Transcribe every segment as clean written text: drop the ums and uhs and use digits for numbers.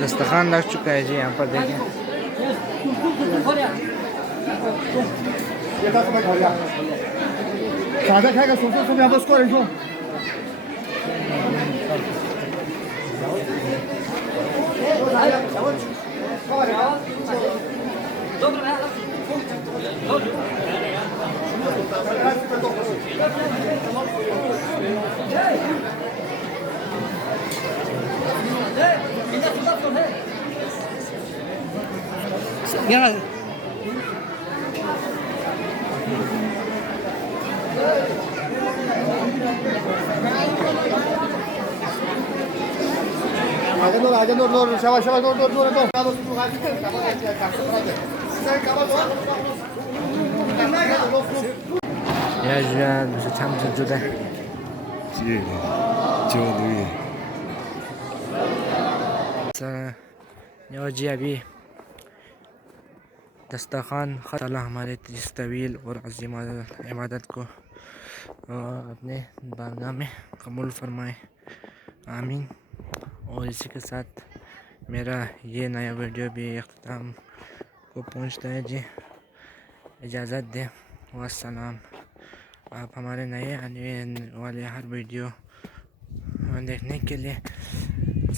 दस्तरखान लग चुका है जी। यहाँ पर देखें सादा खाएगा सोचो सब यहाँ पर उसको रखो यहाँ आगे दौड़ शाबाश शाबाश दौड़ या जुआन bisa campur sudah जी जो दूरी जो जी अभी दस्तरखान अल्लाह हमारे इस तवील और अज़ीम इबादत को अपने बारगाह में कबूल फरमाए आमीन। और इसी के साथ मेरा ये नया वीडियो भी अख्ताम को पहुंचता है जी। इजाज़त दें वस्सलाम। आप हमारे नए आने वाले हर वीडियो देखने के लिए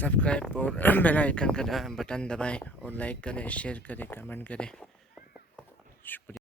सब्सक्राइब और बेल आइकन का बटन दबाएं और लाइक करें, शेयर करें, कमेंट करें। शुक्रिया।